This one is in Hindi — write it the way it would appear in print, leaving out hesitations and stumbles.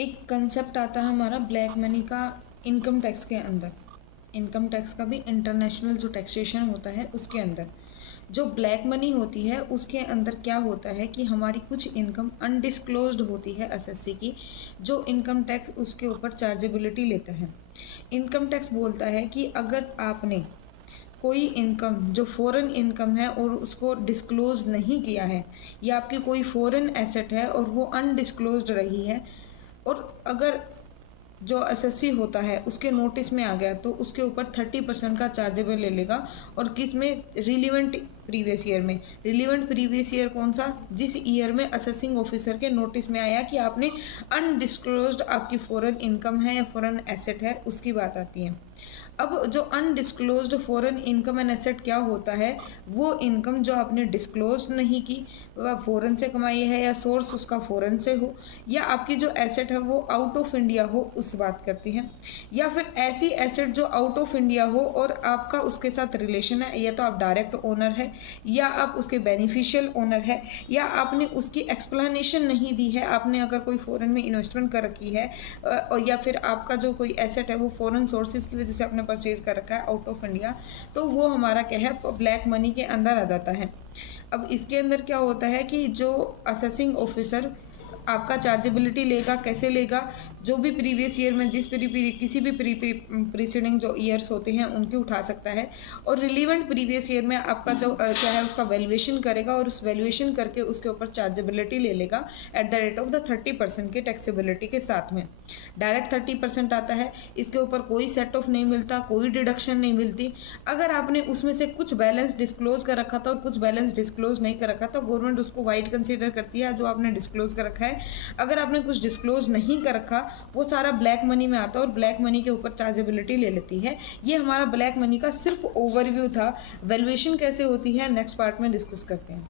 एक कंसेप्ट आता है हमारा ब्लैक मनी का इनकम टैक्स के अंदर। इनकम टैक्स का भी इंटरनेशनल जो टैक्सेशन होता है उसके अंदर जो ब्लैक मनी होती है उसके अंदर क्या होता है कि हमारी कुछ इनकम अनडिस्क्लोज्ड होती है एसएससी की, जो इनकम टैक्स उसके ऊपर चार्जेबिलिटी लेता है। इनकम टैक्स बोलता है कि अगर आपने कोई इनकम जो फॉरेन इनकम है और उसको डिस्क्लोज नहीं किया है, या आपकी कोई फॉरेन एसेट है और वो अनडिस्क्लोज्ड रही है, और अगर जो एसएससी होता है उसके नोटिस में आ गया तो उसके ऊपर 30% का चार्जेबल ले लेगा। और किस में? रिलीवेंट प्रीवियस ईयर में। रिलीवेंट प्रीवियस ईयर कौन सा? जिस ईयर में असेसिंग ऑफिसर के नोटिस में आया कि आपने अनडिस्क्लोज्ड आपकी फॉरेन इनकम है या फॉरेन एसेट है, उसकी बात आती है। अब जो undisclosed foreign income and asset क्या होता है? वो इनकम जो आपने डिस्क्लोज नहीं की, वह फॉरेन से कमाई है या सोर्स उसका फॉरेन से हो, या आपकी जो एसेट है वो आउट ऑफ इंडिया हो, उस बात करती है। या फिर ऐसी एसेट जो आउट ऑफ इंडिया हो और आपका उसके साथ रिलेशन है, या तो आप डायरेक्ट ओनर है या आप उसके बेनिफिशियल ओनर है, या आपने उसकी एक्सप्लेनेशन नहीं दी है, आपने अगर कोई फॉरेन में इन्वेस्टमेंट कर रखी है, या फिर आपका जो कोई एसेट है वो फॉरेन सोर्सेज की वजह से आपने परचेज कर रखा है आउट ऑफ इंडिया, तो वो हमारा क्या है? ब्लैक मनी के अंदर आ जाता है। अब इसके अंदर क्या होता है कि जो असेसिंग ऑफिसर आपका चार्जेबिलिटी लेगा, कैसे लेगा? जो भी प्रीवियस ईयर में किसी भी प्रीसीडिंग जो ईयर्स होते हैं उनकी उठा सकता है, और रिलीवेंट प्रीवियस ईयर में आपका जो क्या है उसका वैल्यूएशन करेगा, और उस वैल्यूएशन करके उसके ऊपर चार्जेबिलिटी ले लेगा at the rate of the 30% की टैक्सेबिलिटी के साथ में। डायरेक्ट 30% आता है, इसके ऊपर कोई सेट ऑफ नहीं मिलता, कोई डिडक्शन नहीं मिलती। अगर आपने उसमें से कुछ बैलेंस डिस्क्लोज कर रखा था और कुछ बैलेंस डिस्क्लोज नहीं कर रखा था, गवर्नमेंट उसको वाइट कंसीडर करती है जो आपने डिस्क्लोज कर रखा है। अगर आपने कुछ डिस्क्लोज नहीं कर रखा, वो सारा ब्लैक मनी में आता है और ब्लैक मनी के ऊपर चार्जेबिलिटी ले लेती है। ये हमारा ब्लैक मनी का सिर्फ ओवरव्यू था। वैल्यूएशन कैसे होती है नेक्स्ट पार्ट में डिस्कस करते हैं।